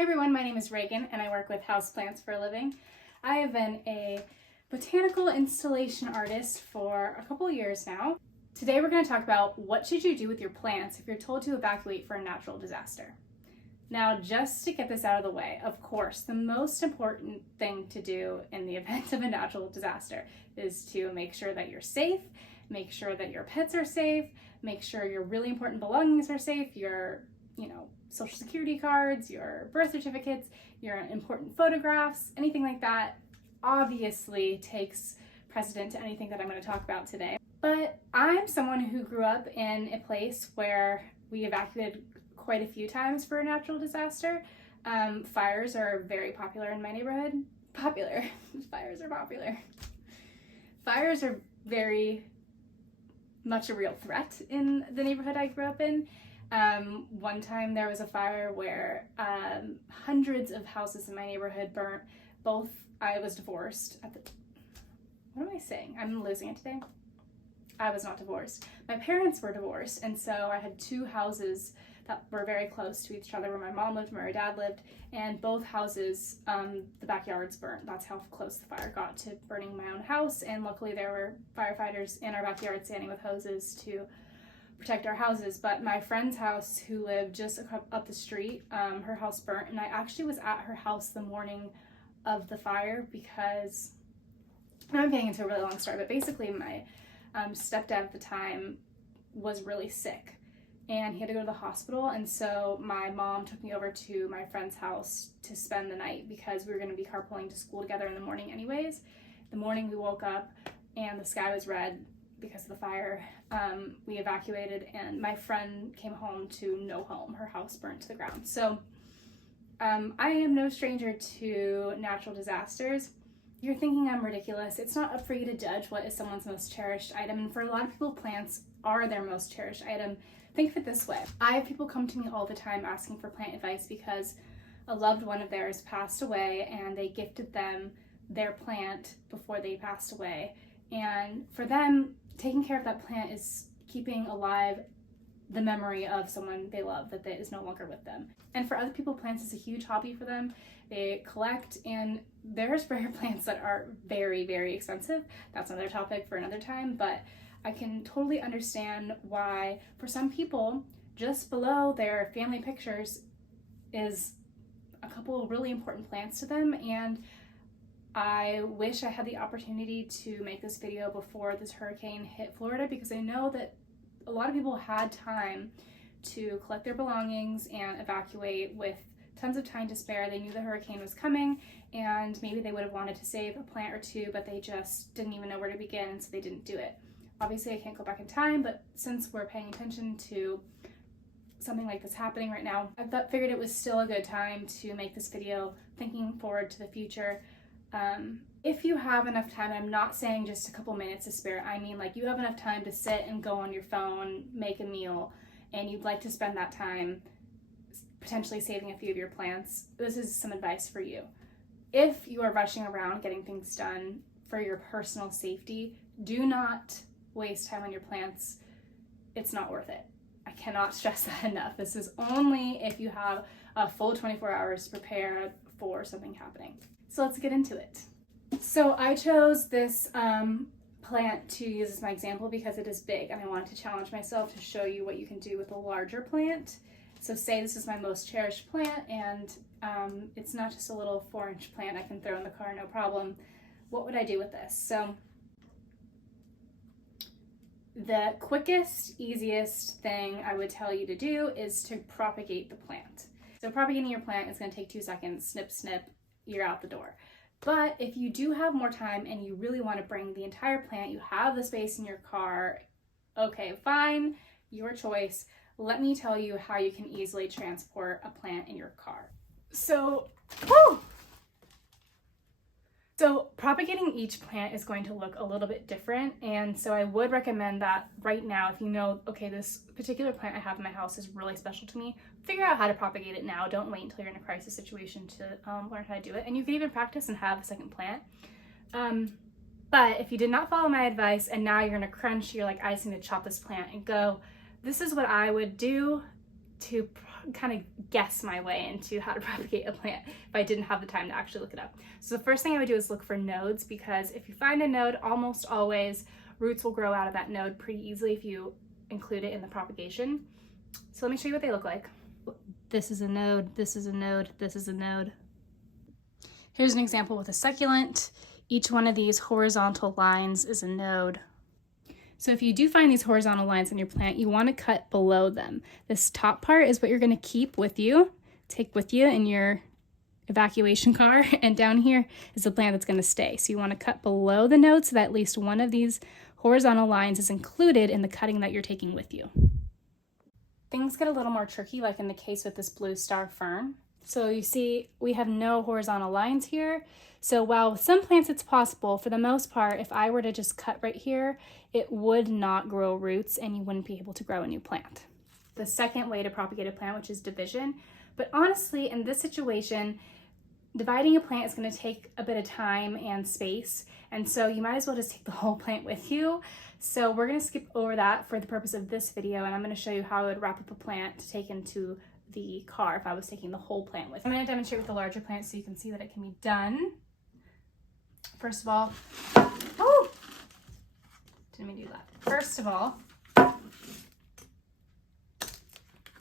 Hi everyone, my name is Reagan and I work with houseplants for a living. I have been a botanical installation artist for a couple of years now. Today we're going to talk about what should you do with your plants if you're told to evacuate for a natural disaster. Now, just to get this out of the way, of course, the most important thing to do in the event of a natural disaster is to make sure that you're safe, make sure that your pets are safe, make sure your really important belongings are safe, your social security cards, your birth certificates, your important photographs, anything like that obviously takes precedent to anything that I'm going to talk about today. But I'm someone who grew up in a place where we evacuated quite a few times for a natural disaster. Fires are very popular in my neighborhood. Fires are popular. Fires are very much a real threat in the neighborhood I grew up in. One time there was a fire where hundreds of houses in my neighborhood burnt. I was divorced what am I saying? I'm losing it today. I was not divorced. My parents were divorced, and so I had two houses that were very close to each other, where my mom lived and where my dad lived, and both houses, the backyards burnt. That's how close the fire got to burning my own house, and luckily there were firefighters in our backyard standing with hoses to protect our houses. But my friend's house, who lived just up the street, her house burnt, and I actually was at her house the morning of the fire because, now I'm getting into a really long story, but basically my stepdad at the time was really sick and he had to go to the hospital, and so my mom took me over to my friend's house to spend the night because we were going to be carpooling to school together in the morning anyways. The morning we woke up and the sky was red because of the fire. We evacuated and my friend came home to no home. Her house burnt to the ground. So I am no stranger to natural disasters. You're thinking I'm ridiculous. It's not up for you to judge what is someone's most cherished item, and for a lot of people, plants are their most cherished item. Think of it this way. I have people come to me all the time asking for plant advice because a loved one of theirs passed away and they gifted them their plant before they passed away. And for them, taking care of that plant is keeping alive the memory of someone they love that is no longer with them. And for other people, plants is a huge hobby for them. They collect, and there's rare plants that are very, very expensive. That's another topic for another time, but I can totally understand why for some people, just below their family pictures is a couple of really important plants to them. And I wish I had the opportunity to make this video before this hurricane hit Florida, because I know that a lot of people had time to collect their belongings and evacuate with tons of time to spare. They knew the hurricane was coming and maybe they would have wanted to save a plant or two, but they just didn't even know where to begin, and so they didn't do it. Obviously I can't go back in time, but since we're paying attention to something like this happening right now, I figured it was still a good time to make this video thinking forward to the future. If you have enough time, I'm not saying just a couple minutes to spare, I mean like you have enough time to sit and go on your phone, make a meal, and you'd like to spend that time potentially saving a few of your plants, this is some advice for you. If you are rushing around getting things done for your personal safety, do not waste time on your plants. It's not worth it. I cannot stress that enough. This is only if you have a full 24 hours to prepare for something happening. So let's get into it. So I chose this plant to use as my example because it is big and I wanted to challenge myself to show you what you can do with a larger plant. So say this is my most cherished plant and it's not just a little 4-inch plant I can throw in the car, no problem. What would I do with this? So the quickest, easiest thing I would tell you to do is to propagate the plant. So propagating your plant is going to take 2 seconds, snip, snip, you're out the door. But if you do have more time and you really want to bring the entire plant, you have the space in your car, okay, fine, your choice. Let me tell you how you can easily transport a plant in your car. So propagating each plant is going to look a little bit different, and so I would recommend that right now, if you know, okay, this particular plant I have in my house is really special to me, figure out how to propagate it now. Don't wait until you're in a crisis situation to learn how to do it, and you can even practice and have a second plant. But if you did not follow my advice and now you're in a crunch, you're like, I just need to chop this plant and go, this is what I would do to kind of guess my way into how to propagate a plant if I didn't have the time to actually look it up. So the first thing I would do is look for nodes, because if you find a node, almost always roots will grow out of that node pretty easily if you include it in the propagation. So let me show you what they look like. This is a node, this is a node, this is a node. Here's an example with a succulent. Each one of these horizontal lines is a node. So if you do find these horizontal lines in your plant, you want to cut below them. This top part is what you're going to keep with you, take with you in your evacuation car, and down here is the plant that's going to stay. So you want to cut below the node so that at least one of these horizontal lines is included in the cutting that you're taking with you. Things get a little more tricky, like in the case with this blue star fern. So you see we have no horizontal lines here. So while with some plants it's possible, for the most part, if I were to just cut right here, it would not grow roots and you wouldn't be able to grow a new plant. The second way to propagate a plant, which is division. But honestly, in this situation, dividing a plant is going to take a bit of time and space. And so you might as well just take the whole plant with you. So we're going to skip over that for the purpose of this video, and I'm going to show you how I would wrap up a plant to take into the car if I was taking the whole plant with me. I'm going to demonstrate with the larger plant so you can see that it can be done. First of all, didn't mean to do that. First of all,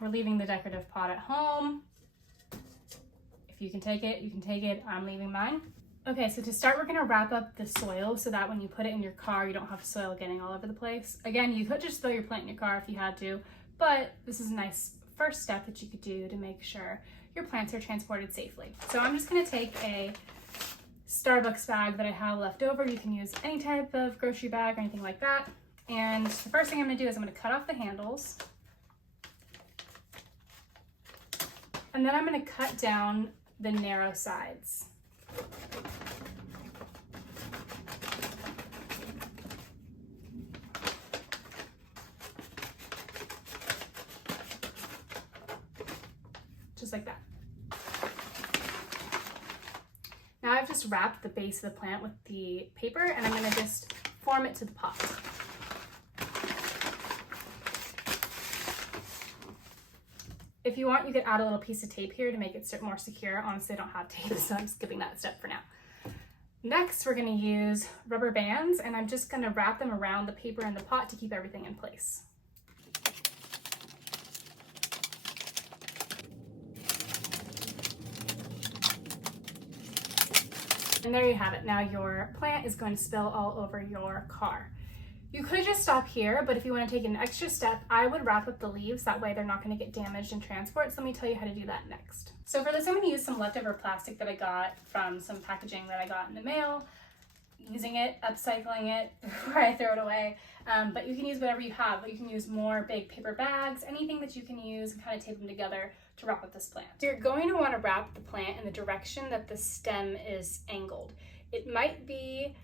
we're leaving the decorative pot at home. If you can take it, you can take it. I'm leaving mine. Okay, so to start, we're gonna wrap up the soil so that when you put it in your car, you don't have soil getting all over the place. Again, you could just throw your plant in your car if you had to, but this is a nice first step that you could do to make sure your plants are transported safely. So I'm just gonna take a Starbucks bag that I have left over. You can use any type of grocery bag or anything like that. And the first thing I'm gonna do is I'm gonna cut off the handles. And then I'm gonna cut down the narrow sides. Just like that. Now I've just wrapped the base of the plant with the paper, and I'm gonna just form it to the pot. If you want, you could add a little piece of tape here to make it more secure. Honestly, I don't have tape, so I'm skipping that step for now. Next, we're gonna use rubber bands, and I'm just gonna wrap them around the paper in the pot to keep everything in place. And there you have it. Now your plant is going to spill all over your car. You could just stop here, but if you want to take an extra step, I would wrap up the leaves. That way they're not going to get damaged in transport. So let me tell you how to do that next. So for this, I'm going to use some leftover plastic that I got from some packaging that I got in the mail. Using it, upcycling it before I throw it away. But you can use whatever you have. You can use more big paper bags, anything that you can use, and kind of tape them together to wrap up this plant. So you're going to want to wrap the plant in the direction that the stem is angled. It might be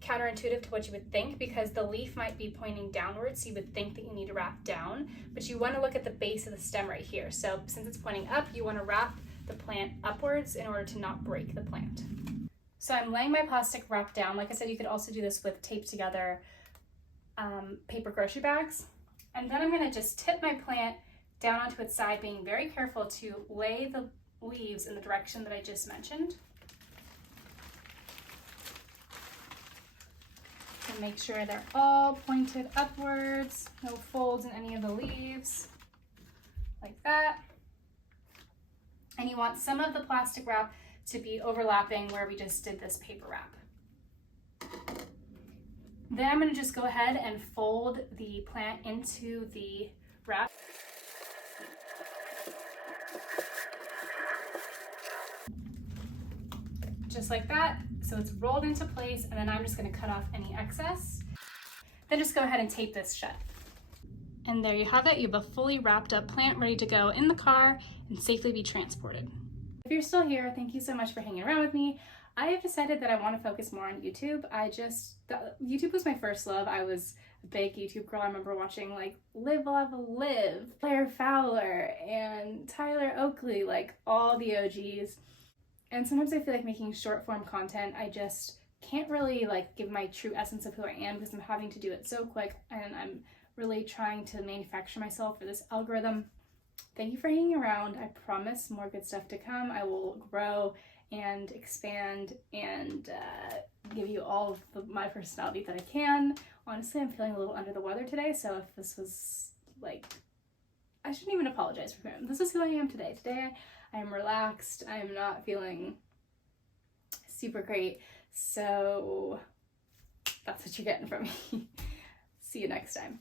counterintuitive to what you would think because the leaf might be pointing downwards, so you would think that you need to wrap down, but you want to look at the base of the stem right here. So since it's pointing up, you want to wrap the plant upwards in order to not break the plant. So I'm laying my plastic wrap down. Like I said, you could also do this with taped together paper grocery bags. And then I'm going to just tip my plant down onto its side, being very careful to lay the leaves in the direction that I just mentioned. And make sure they're all pointed upwards, no folds in any of the leaves, like that. And you want some of the plastic wrap to be overlapping where we just did this paper wrap. Then I'm going to just go ahead and fold the plant into the wrap. Just like that. So it's rolled into place, and then I'm just going to cut off any excess. Then just go ahead and tape this shut. And there you have it. You have a fully wrapped up plant ready to go in the car and safely be transported. If you're still here, thank you so much for hanging around with me. I have decided that I want to focus more on YouTube. YouTube was my first love. I was a big YouTube girl. I remember watching like Live Lava Live, Claire Fowler, and Tyler Oakley, like all the OGs. And sometimes I feel like making short form content, I just can't really like give my true essence of who I am because I'm having to do it so quick, and I'm really trying to manufacture myself for this algorithm. thank you for hanging around. I promise more good stuff to come. I will grow and expand and give you all of my personality that I can. Honestly, I'm feeling a little under the weather today, so if this was like, I shouldn't even apologize for him. This is who I am today. Today I am relaxed. I am not feeling super great, so that's what you're getting from me. See you next time.